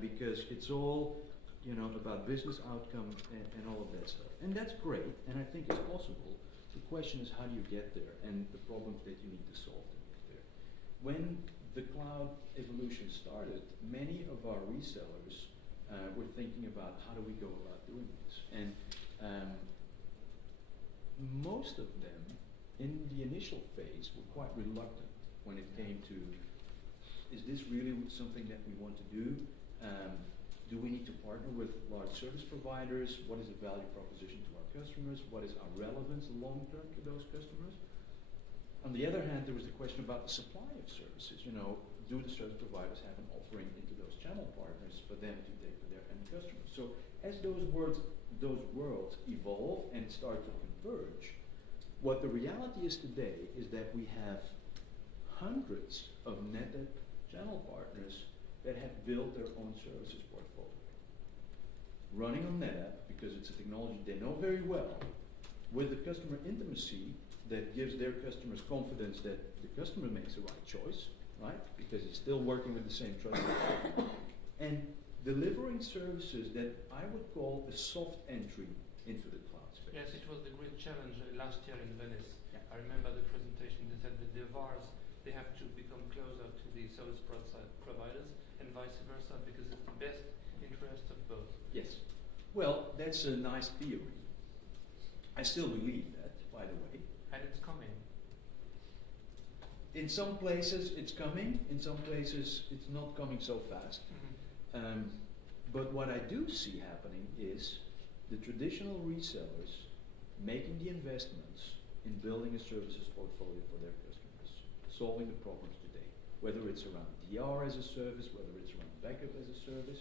because it's all about business outcome and all of that stuff. And that's great, and I think it's possible. The question is, how do you get there, and the problems that you need to solve to get there. When the cloud evolution started, many of our resellers were thinking about how do we go about doing this. And most of them, in the initial phase, were quite reluctant when it came to, is this really something that we want to do? Do we need to partner with large service providers? What is the value proposition to our customers? What is our relevance long term to those customers? On the other hand, there was the question about the supply of services. Do the service providers have an offering into those channel partners for them to take to their end customers? So as those worlds evolve and start to converge, what the reality is today is that we have hundreds of Netapp channel partners that have built their own services portfolio. Running on Netapp, because it's a technology they know very well, with the customer intimacy that gives their customers confidence that the customer makes the right choice, right? Because he's still working with the same trust. And delivering services that I would call a soft entry into the cloud space. Yes, it was the great challenge last year in Venice. Yeah. I remember the presentation. They said that the VARs, they have to become closer to the service providers and vice versa, because it's the best interest of both. Yes. Well, that's a nice theory. I still believe that, by the way. And it's coming. In some places it's coming, in some places it's not coming so fast. Mm-hmm. But what I do see happening is the traditional resellers making the investments in building a services portfolio for their customers, solving the problems today. Whether it's around DR as a service, whether it's around backup as a service,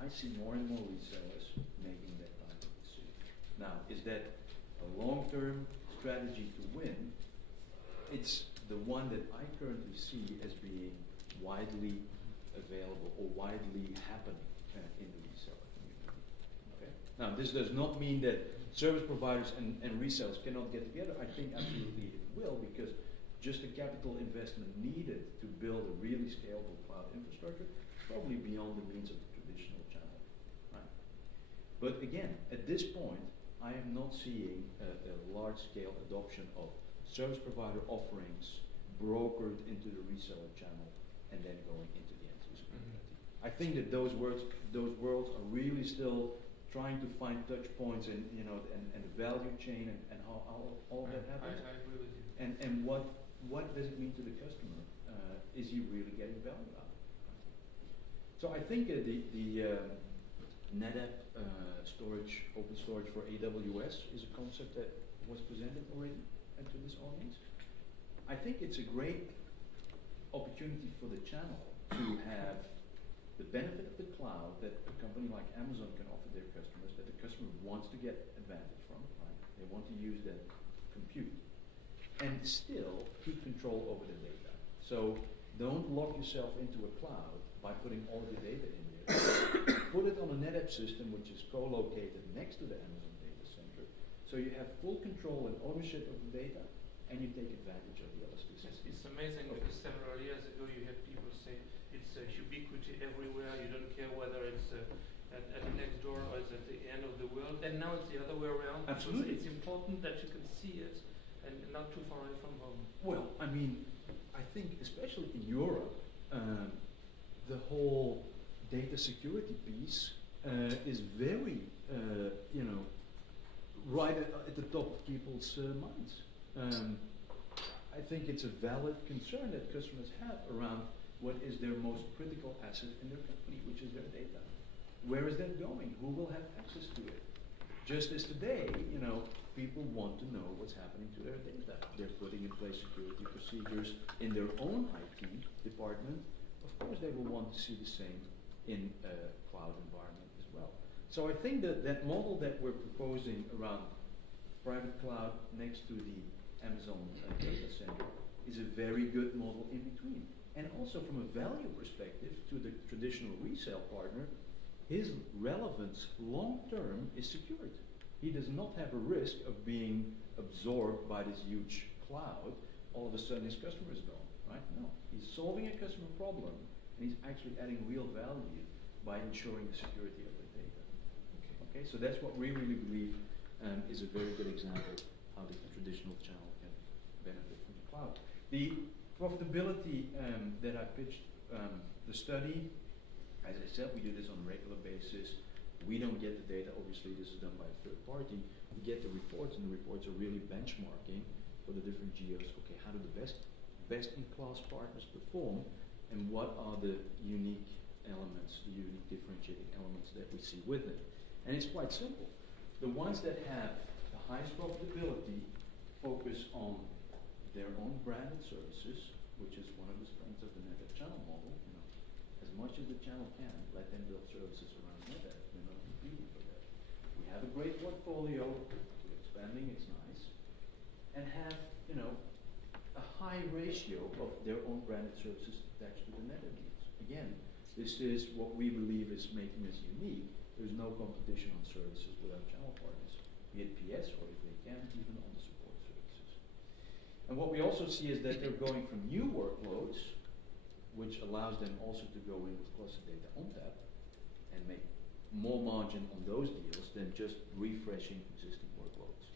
I see more and more resellers making that type of decision. Now, is that a long-term strategy to win? It's the one that I currently see as being widely available or widely happening in the reseller community. Okay? Now, this does not mean that service providers and resellers cannot get together. I think absolutely it will, because just the capital investment needed to build a really scalable cloud infrastructure is probably beyond the means of the traditional channel. Right? But again, at this point, I am not seeing a large-scale adoption of service provider offerings brokered into the reseller channel and then going into the end user community. I think that those worlds are really still trying to find touch points and the value chain and how all that happens. I agree with you. And what does it mean to the customer? Is he really getting value out of it? So I think the Netapp storage, open storage for AWS is a concept that was presented already to this audience. I think it's a great opportunity for the channel to have the benefit of the cloud that a company like Amazon can offer their customers, that the customer wants to get advantage from, right? They want to use that compute and still keep control over the data. So don't lock yourself into a cloud by putting all the data in there. Put it on a Netapp system which is co-located next to the Amazon data center, so you have full control and ownership of the data, and you take advantage of the elasticity. It's amazing because several years ago you had people say it's ubiquity everywhere, you don't care whether it's at the next door or it's at the end of the world, and now it's the other way around. Absolutely. It's important that you can see it and not too far away from home. Well, I mean, I think especially in Europe, the whole data security piece is very, right at the top of people's minds. I think it's a valid concern that customers have around what is their most critical asset in their company, which is their data. Where is that going? Who will have access to it? Just as today, people want to know what's happening to their data. They're putting in place security procedures in their own IT department. Of course, they will want to see the same in a cloud environment as well. So I think that model that we're proposing around private cloud next to the Amazon data center is a very good model in between. And also from a value perspective to the traditional resale partner, his relevance long term is secured. He does not have a risk of being absorbed by this huge cloud. All of a sudden his customer is gone, right? No, he's solving a customer problem and he's actually adding real value by ensuring the security of the data. Okay, so that's what we really believe is a very good example how the traditional channel can benefit from the cloud. The profitability that I pitched, the study, as I said, we do this on a regular basis. We don't get the data, obviously this is done by a third party. We get the reports, and the reports are really benchmarking for the different geos. Okay, how do the best-in-class partners perform, and what are the unique elements, the unique differentiating elements that we see with it? And it's quite simple. The ones that have the highest profitability focus on their own branded services, which is one of the strengths of the Netapp channel model. You know, as much as the channel can, let them build services around Netapp. We're not competing for that. We have a great portfolio. We're expanding. It's nice, and have a high ratio of their own branded services attached to the Netapp deals. Again, this is what we believe is making us unique. There's no competition on services with our channel partners, be it PS or if they can, even on the support services. And what we also see is that they're going from new workloads, which allows them also to go in with cluster data on tap and make more margin on those deals than just refreshing existing workloads.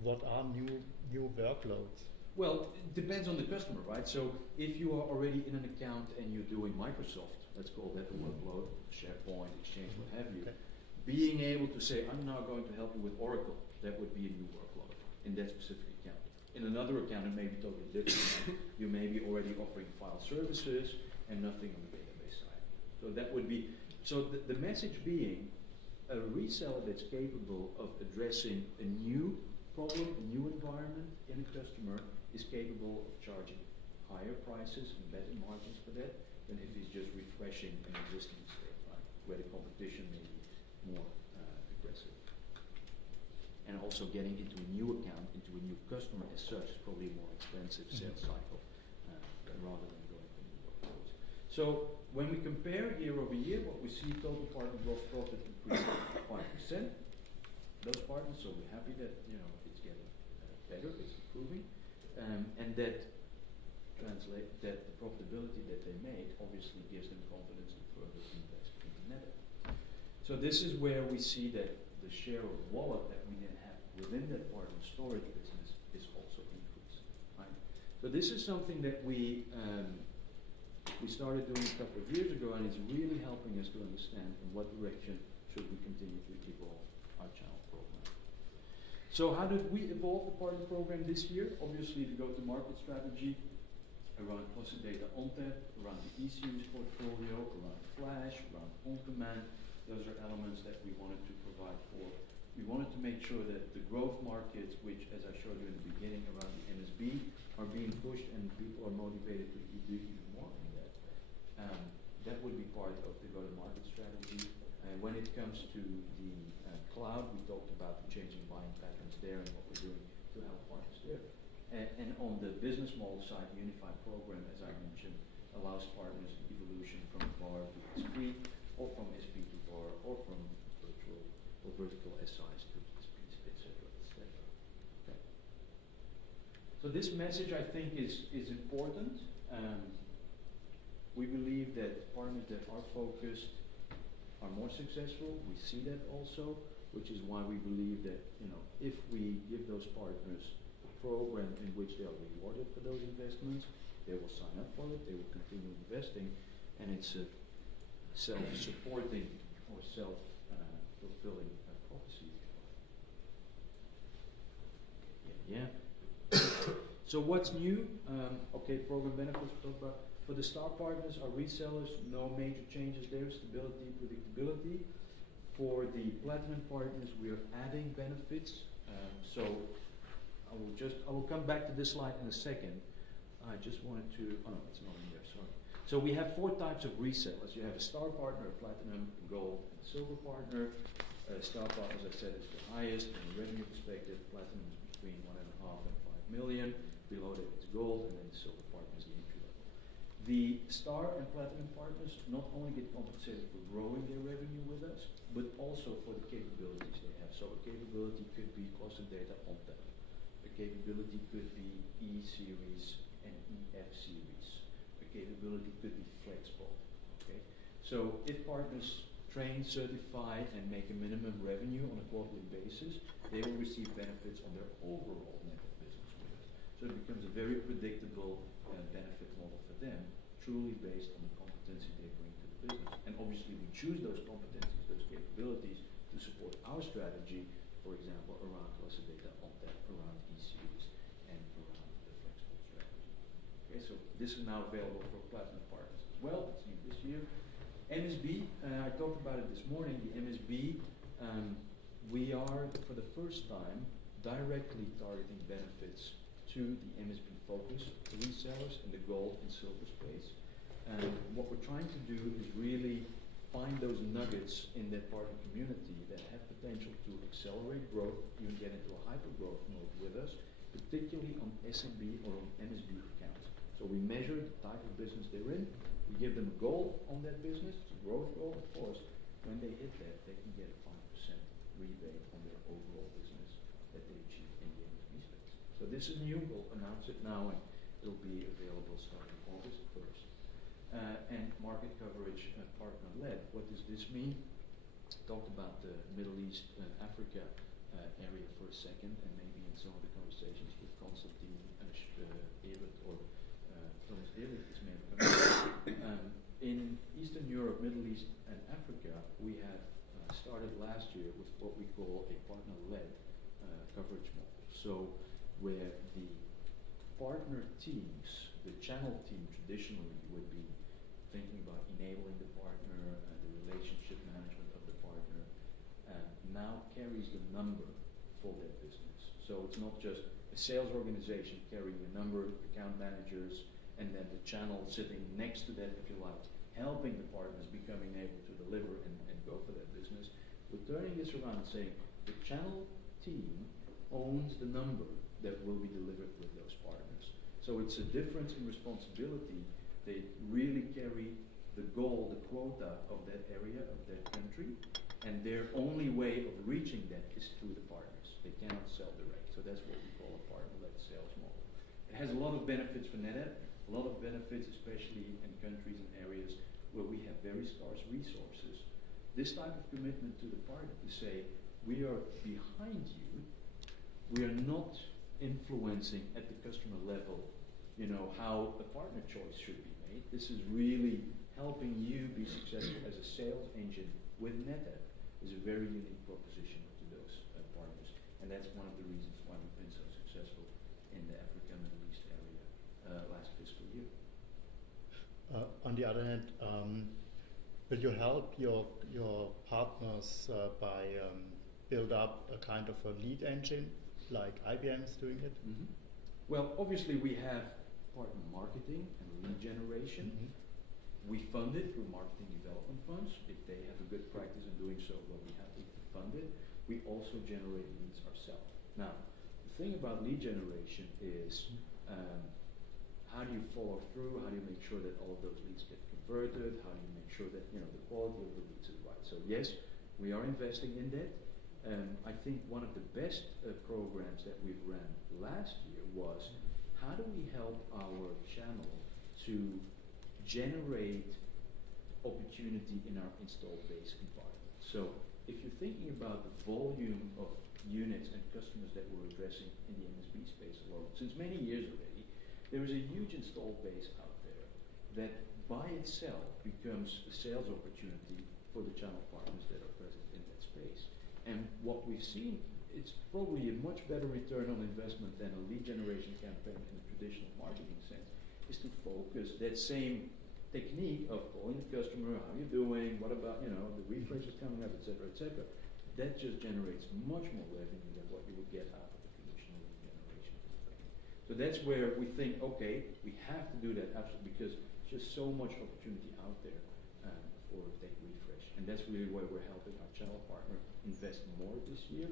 What are new workloads? Well, it depends on the customer, right? So if you are already in an account and you're doing Microsoft, let's call that a workload, SharePoint, Exchange, what have you, being able to say, I'm now going to help you with Oracle, that would be a new workload in that specific account. In another account, it may be totally different. You may be already offering file services and nothing on the database side. So that would be, so the message being, a reseller that's capable of addressing a new problem, a new environment in a customer is capable of charging higher prices and better margins for that than if he's just refreshing an existing state, right? Where the competition may be more aggressive. And also getting into a new account, into a new customer as such is probably a more expensive sales cycle rather than going from new workloads. So when we compare year over year, what we see total partner gross profit increased 5%. Those partners, so we're happy that it's getting better, it's improving, and that the profitability that they made obviously gives them confidence to further invest in Netapp. So this is where we see that the share of wallet that we then have within that partner storage business is also increasing. Right? So this is something that we started doing a couple of years ago, and it's really helping us to understand in what direction should we continue to evolve our channel program. So how did we evolve the partner program this year? Obviously the go-to-market strategy around cluster data on tap, around the E-Series portfolio, around Flash, around on-command. Those are elements that we wanted to provide for. We wanted to make sure that the growth markets, which as I showed you in the beginning around the MSB, are being pushed and people are motivated to do even more in that. That would be part of the go-to-market strategy. When it comes to the cloud, we talked about the changing buying patterns there and what we're doing to help partners there. And on the business model side, the unified program, as I mentioned, allows partners the evolution from VAR to SP, or from SP to VAR, or from virtual or vertical SIs to SPs, etc., etc. Okay. So this message, I think, is important. We believe that partners that are focused are more successful. We see that also, which is why we believe that if we give those partners a program in which they are rewarded for those investments, they will sign up for it, they will continue investing, and it's a self-supporting or self-fulfilling prophecy. Yeah. So what's new? Okay, program benefits we talked about. For the star partners, our resellers, no major changes there, stability, predictability. For the platinum partners, we are adding benefits. So I will come back to this slide in a second. I just wanted to, oh no, it's not in there, sorry. So we have 4 types of resellers. You have a star partner, a platinum, gold, and a silver partner. Star partner, as I said, is the highest from a revenue perspective. Platinum is between 1.5 and 5 million. Below that it's gold, and then the silver partner is the entry level. The star and platinum partners not only get compensated for growing their revenue with us, but also for the capabilities they have. So a capability could be cluster data on tap. A capability could be E-Series and EF Series. A capability could be flexible. Okay? So if partners train, certify, and make a minimum revenue on a quarterly basis, they will receive benefits on their overall Netapp business with us. So it becomes a very predictable benefit model for them, truly based on the competency they bring to the business. And obviously we choose those competencies, those capabilities to support our strategy, for example, around cluster data on tap, around ECUs, and around the flexible strategy. Okay, so this is now available for platinum partners as well. It's new this year. MSB, I talked about it this morning. The MSB, we are for the first time directly targeting benefits to the MSB focus resellers in the gold and silver space. And what we're trying to do is really find those nuggets in that partner community that have potential to accelerate growth, even get into a hyper-growth mode with us, particularly on SMB or on MSB accounts. So we measure the type of business they're in. We give them a goal on that business, it's a growth goal, of course. When they hit that, they can get a 5% rebate on their overall business that they achieve in the MSB space. So this is new, we'll announce it now, and it'll be available starting August 1st. And market coverage, partner-led. What does this mean? Talked about the Middle East and Africa area for a second, and maybe in some of the conversations with Constantine Evert or Thomas David is maybe in Eastern Europe, Middle East, and Africa, we have started last year with what we call a partner-led coverage model. So where the partner teams, the channel team traditionally would be thinking about enabling the partner and the relationship management of the partner, now carries the number for that business. So it's not just a sales organization carrying a number of account managers and then the channel sitting next to that, if you like, helping the partners becoming able to deliver and go for that business. We're turning this around and saying the channel team owns the number that will be delivered with those partners. So it's a difference in responsibility. They really carry the goal, the quota of that area, of that country, and their only way of reaching that is through the partners. They cannot sell direct. So that's what we call a partner-led sales model. It has a lot of benefits for Netapp. A lot of benefits, especially in countries and areas where we have very scarce resources. This type of commitment to the partner to say, we are behind you, we are not influencing at the customer level, how the partner choice should be made. This is really helping you be successful as a sales engine with Netapp is a very unique proposition to those partners. And that's one of the reasons why we've been so successful in the Africa and Middle East area last fiscal year. On the other hand, will you help your partners by build up a kind of a lead engine like IBM is doing it? Mm-hmm. Well, obviously we have partner marketing and lead generation. Mm-hmm. We fund it through marketing development funds. If they have a good practice in doing so, we'll be happy to fund it. We also generate leads ourselves. Now, the thing about lead generation is how do you follow through? How do you make sure that all of those leads get converted? How do you make sure that the quality of the leads is right? So yes, we are investing in that. I think one of the best programs that we've ran last year was how do we help our channel to generate opportunity in our installed base environment. So if you're thinking about the volume of units and customers that we're addressing in the MSB space alone, since many years already, there is a huge installed base out there that by itself becomes a sales opportunity for the channel partners that are present in that space. And what we've seen, it's probably a much better return on investment than a lead generation campaign in a traditional marketing sense, is to focus that same technique of calling the customer, how you doing, what about, the refresh is coming up, et cetera, that just generates much more revenue than what you would get out of the traditional lead generation campaign. So that's where we think, okay, we have to do that absolutely because there's just so much opportunity out there for tech refresh. And that's really why we're helping our channel partner invest more this year.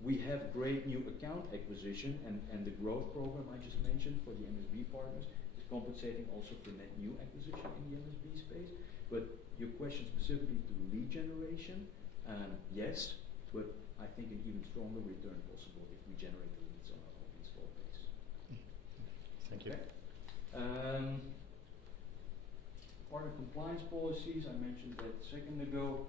We have great new account acquisition and the growth program I just mentioned for the MSB partners is compensating also for net new acquisition in the MSB space. But your question specifically to lead generation, yes, but I think an even stronger return possible if we generate the leads on our own install base. Thank you. Okay. partner compliance policies, I mentioned that a second ago.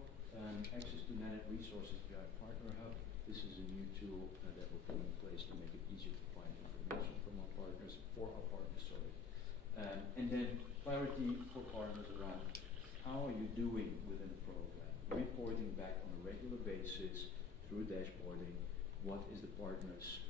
Access to Netapp resources via Partner Hub. This is a new tool that we're putting in place to make it easier to find information from our partners, for our partners, sorry. And then clarity for partners around how are you doing within the program, reporting back on a regular basis through dashboarding, what is the partner's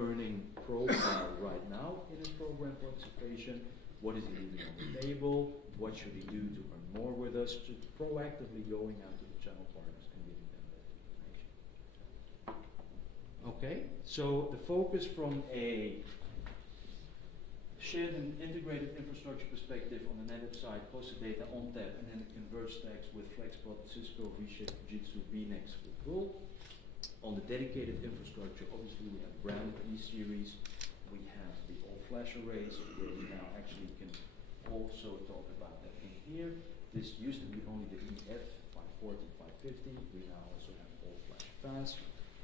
earning profile right now in his program participation, what is he leaving on the table, what should he do to earn more with us, just proactively going out to the channel partners and giving them that information. Okay, so the focus from a shared and integrated infrastructure perspective on the Netapp side, cluster data on tap, and then the converged stacks with FlexPod, Cisco, V-Shift, Fujitsu, VNext with Bull. On the dedicated infrastructure, obviously we have branded E-Series, we have the all-flash arrays, where we now actually can also talk about that in here. This used to be only the EF 540, 550. We now also have all-flash fast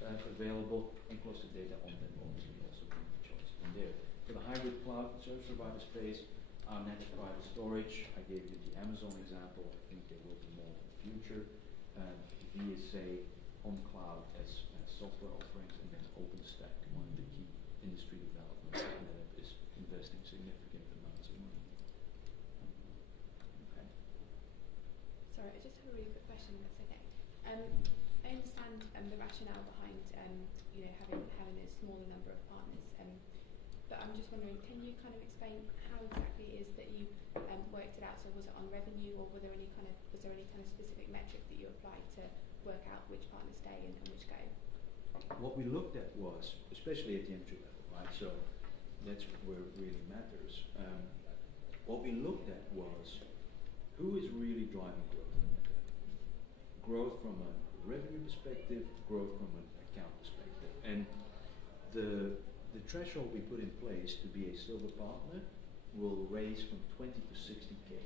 available, and cluster data on that obviously also being the choice in there. For the hybrid cloud service provider space, our Netapp private storage, I gave you the Amazon example. I think there will be more in the future. VSA on cloud as software offerings, and then OpenStack, one of the key industry developments that Netapp is investing significant amounts of money in. Okay. Sorry, I just have a really quick question, if that's okay. I understand the rationale behind having a smaller number of partners, but I'm just wondering, can you kind of explain how exactly it is that you worked it out? So was it on revenue, or was there any kind of specific metric that you applied to work out which partners stay and which go? What we looked at was, especially at the entry level, right? So that's where it really matters. What we looked at was who is really driving growth in Netapp. Growth from a revenue perspective, growth from an account perspective, and the threshold we put in place to be a silver partner will raise from 20 to 60K,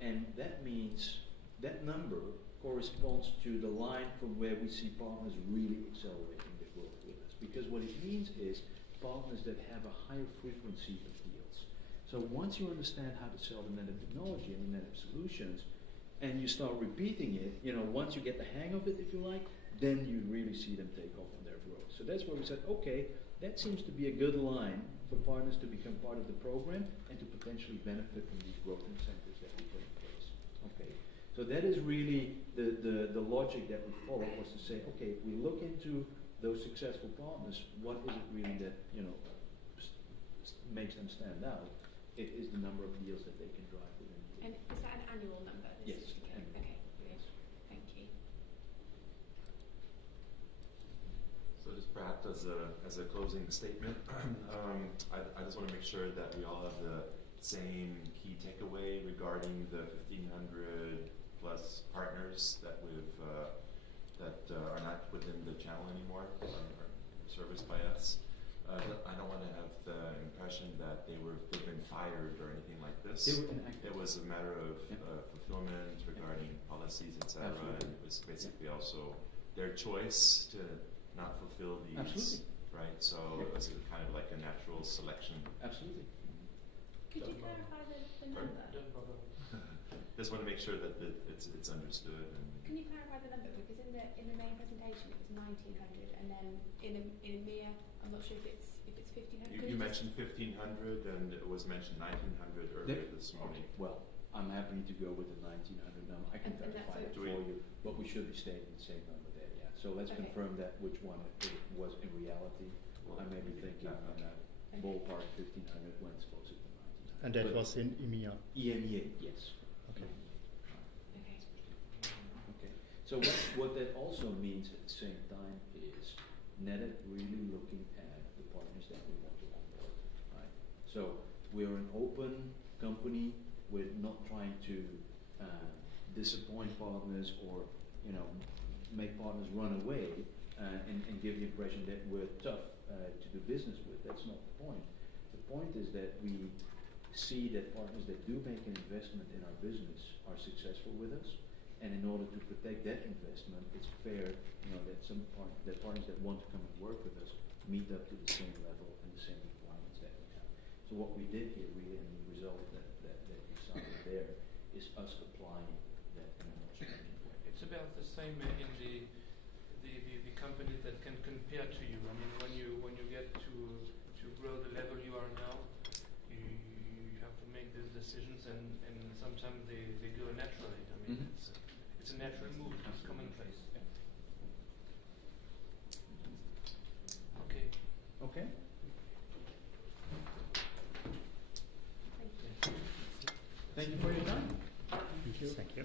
and that means that number corresponds to the line from where we see partners really accelerating their growth with us. Because what it means is partners that have a higher frequency of deals. So once you understand how to sell the Netapp technology and the Netapp solutions, and you start repeating it, once you get the hang of it, if you like, then you really see them take off on their growth. So that's where we said, okay, that seems to be a good line for partners to become part of the program and to potentially benefit from these growth incentives that we put in place. Okay. So that is really the logic that we followed, was to say, okay, if we look into those successful partners, what is it really that makes them stand out? It is the number of deals that they can drive within the year. And is that an annual number? Yes. Okay, brilliant. Thank you. So just perhaps as a closing statement, I just want to make sure that we all have the same key takeaway regarding the 1,500 plus partners that are not within the channel anymore, or serviced by us. I don't want to have the impression that they've been fired or anything like this. It was a matter of fulfillment regarding policies, etc. And it was basically also their choice to not fulfill these. Absolutely. Right? So it was kind of like a natural selection. Absolutely. Could you clarify the number? Don't bother. Just want to make sure that it's understood. And Can you clarify the number? Because in the main presentation it was 1,900, and then in EMEA, I'm not sure if it's 1,500. you mentioned 1,500, and it was mentioned 1,900 earlier this morning. Well, I'm happy to go with the 1,900 number. I can And verify that's it for you, but we should be staying in the same number there, yeah. So let's Okay. confirm that which one it was in reality. I may be thinking ballpark 1,500 when it's closer to 1,900. And that But was in EMEA. EMEA, yes. Okay. Okay. Okay. So what that also means at the same time is Netapp really looking at the partners that we want to onboard, right? So we're an open company. We're not trying to disappoint partners or make partners run away and give the impression that we're tough to do business with. That's not the point. The point is that we see that partners that do make an investment in our business are successful with us, and in order to protect that investment, it's fair, that partners that want to come and work with us meet up to the same level and the same requirements that we have. So what we did here, really, and the result that we saw there is us applying that in a more stringent way. It's about the same in the company that can compare to you. I mean, when you get to grow the level you are now, you have to make these decisions, and sometimes they go naturally. I mean, Mhm. it's a natural move. It's commonplace. Okay. Okay? Thank you. Thank you for your time. Thank you. Thank you.